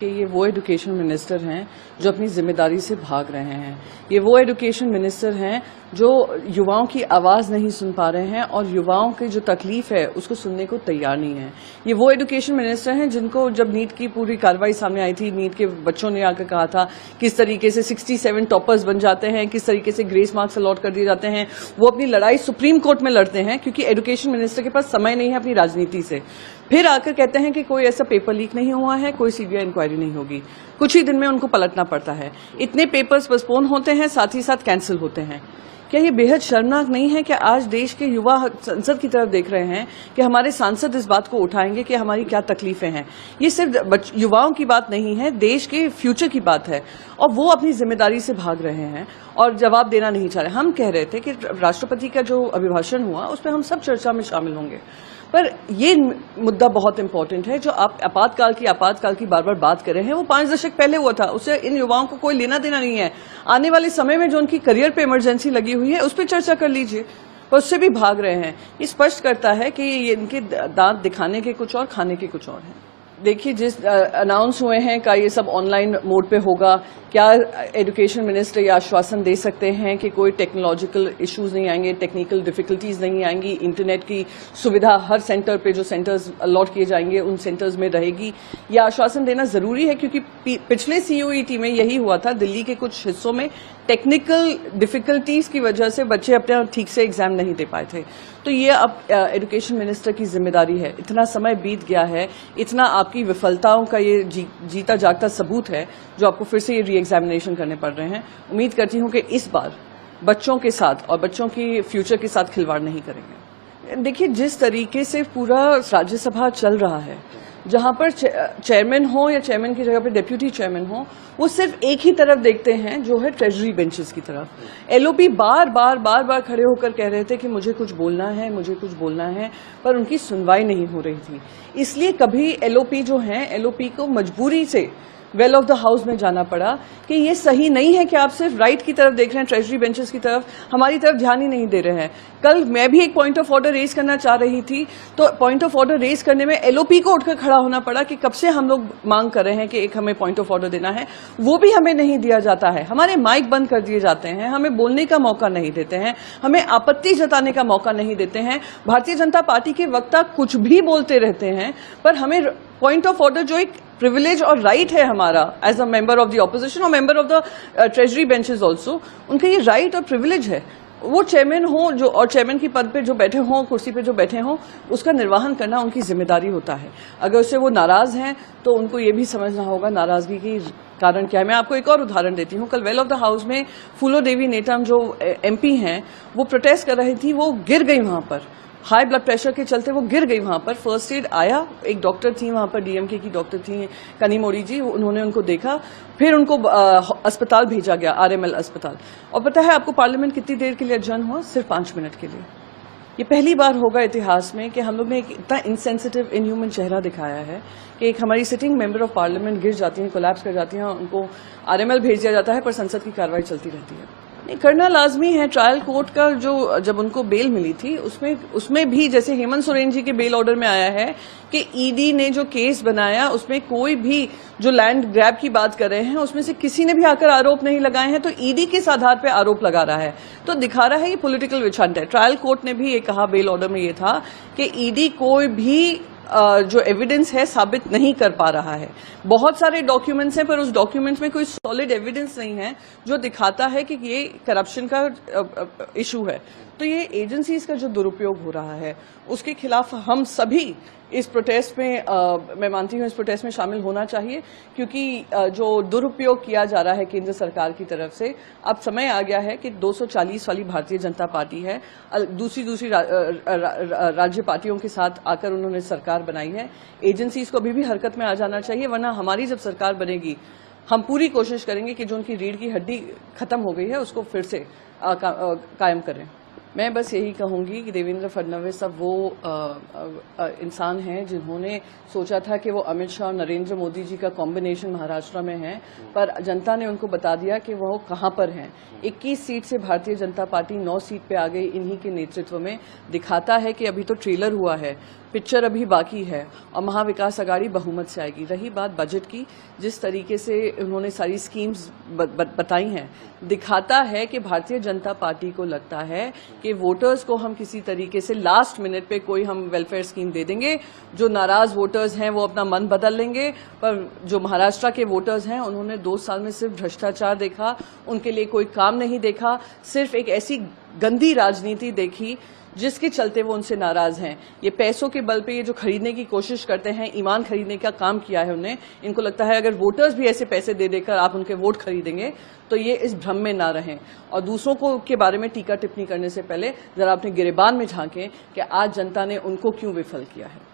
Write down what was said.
कि ये वो एजुकेशन मिनिस्टर हैं जो अपनी जिम्मेदारी से भाग रहे हैं। ये वो एजुकेशन मिनिस्टर हैं जो युवाओं की आवाज़ नहीं सुन पा रहे हैं और युवाओं की जो तकलीफ है उसको सुनने को तैयार नहीं है। ये वो एजुकेशन मिनिस्टर हैं जिनको जब नीट की पूरी कार्रवाई सामने आई थी, नीट के बच्चों ने आकर कहा था किस तरीके से 67 टॉपर्स बन जाते हैं, किस तरीके से ग्रेस मार्क्स अलॉट कर दिए जाते हैं। वो अपनी लड़ाई सुप्रीम कोर्ट में लड़ते हैं क्योंकि एजुकेशन मिनिस्टर के पास समय नहीं है अपनी राजनीति से। फिर आकर कहते हैं कि कोई ऐसा पेपर लीक नहीं हुआ है, कोई सीबीआई इंक्वायरी नहीं होगी। कुछ ही दिन में उनको पलटना पड़ता है। इतने पेपर्स पोस्टपोन होते हैं, साथ ही साथ कैंसिल होते हैं। क्या ये बेहद शर्मनाक नहीं है कि आज देश के युवा संसद की तरफ देख रहे हैं कि हमारे सांसद इस बात को उठाएंगे कि हमारी क्या तकलीफें हैं। ये सिर्फ युवाओं की बात नहीं है, देश के फ्यूचर की बात है और वो अपनी जिम्मेदारी से भाग रहे हैं और जवाब देना नहीं चाह रहे। हम कह रहे थे कि राष्ट्रपति का जो अभिभाषण हुआ उस पर हम सब चर्चा में शामिल होंगे, पर ये मुद्दा बहुत इंपॉर्टेंट है जो आप आपातकाल की बार बार बात कर रहे हैं। वो 5 दशक पहले हुआ था, उससे इन युवाओं को कोई लेना देना नहीं है। आने वाले समय में जो उनकी करियर पे इमरजेंसी लगी हुई है उस पर चर्चा कर लीजिए, पर उससे भी भाग रहे हैं। ये स्पष्ट करता है कि ये इनके दांत दिखाने के कुछ और, खाने के कुछ और हैं। देखिए, जिस अनाउंस हुए हैं का ये सब ऑनलाइन मोड पे होगा, क्या एजुकेशन मिनिस्टर ये आश्वासन दे सकते हैं कि कोई टेक्नोलॉजिकल इश्यूज नहीं आएंगे, टेक्निकल डिफिकल्टीज नहीं आएंगी, इंटरनेट की सुविधा हर सेंटर पे जो सेंटर्स अलॉट किए जाएंगे उन सेंटर्स में रहेगी? यह आश्वासन देना जरूरी है क्योंकि पिछले सीयूईटी में यही हुआ था। दिल्ली के कुछ हिस्सों में टेक्निकल डिफिकल्टीज की वजह से बच्चे अपने ठीक से एग्जाम नहीं दे पाए थे। तो ये अब एजुकेशन मिनिस्टर की जिम्मेदारी है। इतना समय बीत गया है, इतना आपकी विफलताओं का ये जीता जागता सबूत है जो आपको फिर से ये री एग्जामिनेशन करने पड़ रहे हैं। उम्मीद करती हूँ कि इस बार बच्चों के साथ और बच्चों की फ्यूचर के साथ खिलवाड़ नहीं करेंगे। देखिए, जिस तरीके से पूरा राज्यसभा चल रहा है, जहां पर चेयरमैन हो या चेयरमैन की जगह पर डेप्यूटी चेयरमैन हो, वो सिर्फ एक ही तरफ देखते हैं जो है ट्रेजरी बेंचेस की तरफ। एलओपी बार बार खड़े होकर कह रहे थे कि मुझे कुछ बोलना है, मुझे कुछ बोलना है, पर उनकी सुनवाई नहीं हो रही थी। इसलिए कभी एलओपी जो हैं, एलओपी को मजबूरी से वेल ऑफ द हाउस में जाना पड़ा कि ये सही नहीं है कि आप सिर्फ राइट की तरफ देख रहे हैं, ट्रेजरी बेंचेस की तरफ, हमारी तरफ ध्यान ही नहीं दे रहे हैं। कल मैं भी एक पॉइंट ऑफ ऑर्डर रेज करना चाह रही थी, तो पॉइंट ऑफ ऑर्डर रेज करने में एलओपी को उठकर खड़ा होना पड़ा कि कब से हम लोग मांग कर रहे हैं कि एक हमें पॉइंट ऑफ ऑर्डर देना है, वो भी हमें नहीं दिया जाता है। हमारे माइक बंद कर दिए जाते हैं, हमें बोलने का मौका नहीं देते हैं, हमें आपत्ति जताने का मौका नहीं देते हैं। भारतीय जनता पार्टी के वक्ता कुछ भी बोलते रहते हैं, पर हमें पॉइंट ऑफ ऑर्डर जो एक प्रिविलेज और राइट है हमारा as a member of the opposition और member of the treasury benches also, उनका ये राइट और प्रिविलेज है। वो चेयरमैन हो जो और चेयरमैन की पद पे जो बैठे हों, कुर्सी पे जो बैठे हों, उसका निर्वहन करना उनकी जिम्मेदारी होता है। अगर उससे वो नाराज हैं तो उनको ये भी समझना होगा नाराजगी की कारण क्या है। मैं आपको एक और उदाहरण देती हूँ। कल वेल ऑफ द हाउस में फूलो देवी नेतम जो एमपी हैं, वो प्रोटेस्ट कर रही थी, वो गिर गई वहां पर। हाई ब्लड प्रेशर के चलते वो गिर गई वहां पर। फर्स्ट एड आया, एक डॉक्टर थी वहां पर, डीएमके की डॉक्टर थी कनीमोड़ी जी, उन्होंने उनको देखा, फिर उनको अस्पताल भेजा गया, आरएमएल अस्पताल। और पता है आपको पार्लियामेंट कितनी देर के लिए अडजर्न हुआ? सिर्फ 5 मिनट के लिए। ये पहली बार होगा इतिहास में कि हम लोग ने एक इतना इनसेंसिटिव, इनह्यूमन चेहरा दिखाया है कि एक हमारी सिटिंग मेंबर ऑफ पार्लियामेंट गिर जाती हैं, कोलैप्स कर जाती हैं, उनको आरएमएल भेज दिया जाता है, पर संसद की कार्रवाई चलती रहती है। नहीं, करना लाजमी है। ट्रायल कोर्ट का जो जब उनको बेल मिली थी उसमें भी जैसे हेमंत सोरेन जी के बेल ऑर्डर में आया है कि ईडी ने जो केस बनाया उसमें कोई भी जो लैंड ग्रैब की बात कर रहे हैं उसमें से किसी ने भी आकर आरोप नहीं लगाए हैं, तो ईडी किस आधार पर आरोप लगा रहा है? तो दिखा रहा है ये पॉलिटिकल विच हंट है। ट्रायल कोर्ट ने भी ये कहा बेल ऑर्डर में, ये था कि ईडी कोई भी जो एविडेंस है साबित नहीं कर पा रहा है। बहुत सारे डॉक्यूमेंट्स हैं पर उस डॉक्यूमेंट्स में कोई सॉलिड एविडेंस नहीं है जो दिखाता है कि ये करप्शन का इशू है। तो ये एजेंसीज का जो दुरुपयोग हो रहा है उसके खिलाफ हम सभी इस प्रोटेस्ट में मैं मानती हूँ इस प्रोटेस्ट में शामिल होना चाहिए, क्योंकि जो दुरुपयोग किया जा रहा है केंद्र सरकार की तरफ से, अब समय आ गया है कि 240 वाली भारतीय जनता पार्टी है, दूसरी राज्य पार्टियों के साथ आकर उन्होंने सरकार बनाई है। एजेंसीज को अभी भी हरकत में आ जाना चाहिए, वरना हमारी जब सरकार बनेगी हम पूरी कोशिश करेंगे कि जो उनकी रीढ़ की हड्डी खत्म हो गई है उसको फिर से कायम करें। मैं बस यही कहूंगी कि देवेंद्र फडणवीस अब वो इंसान हैं जिन्होंने सोचा था कि वो अमित शाह और नरेंद्र मोदी जी का कॉम्बिनेशन महाराष्ट्र में है, पर जनता ने उनको बता दिया कि वो कहां पर हैं। 21 सीट से भारतीय जनता पार्टी 9 सीट पे आ गई इन्हीं के नेतृत्व में। दिखाता है कि अभी तो ट्रेलर हुआ है, पिक्चर अभी बाकी है और महाविकास आघाड़ी बहुमत से आएगी। रही बात बजट की, जिस तरीके से उन्होंने सारी स्कीम्स बताई हैं, दिखाता है कि भारतीय जनता पार्टी को लगता है कि वोटर्स को हम किसी तरीके से लास्ट मिनट पे कोई हम वेलफेयर स्कीम दे देंगे, जो नाराज वोटर्स हैं वो अपना मन बदल लेंगे। पर जो महाराष्ट्र के वोटर्स हैं उन्होंने 2 साल में सिर्फ भ्रष्टाचार देखा, उनके लिए कोई काम नहीं देखा, सिर्फ एक ऐसी गंदी राजनीति देखी जिसके चलते वो उनसे नाराज हैं। ये पैसों के बल पे ये जो खरीदने की कोशिश करते हैं, ईमान खरीदने का काम किया है उन्हें। इनको लगता है अगर वोटर्स भी ऐसे पैसे दे देकर आप उनके वोट खरीदेंगे तो ये इस भ्रम में ना रहें। और दूसरों को के बारे में टीका टिप्पणी करने से पहले जरा अपने गिरेबान में झांकें कि आज जनता ने उनको क्यों विफल किया है।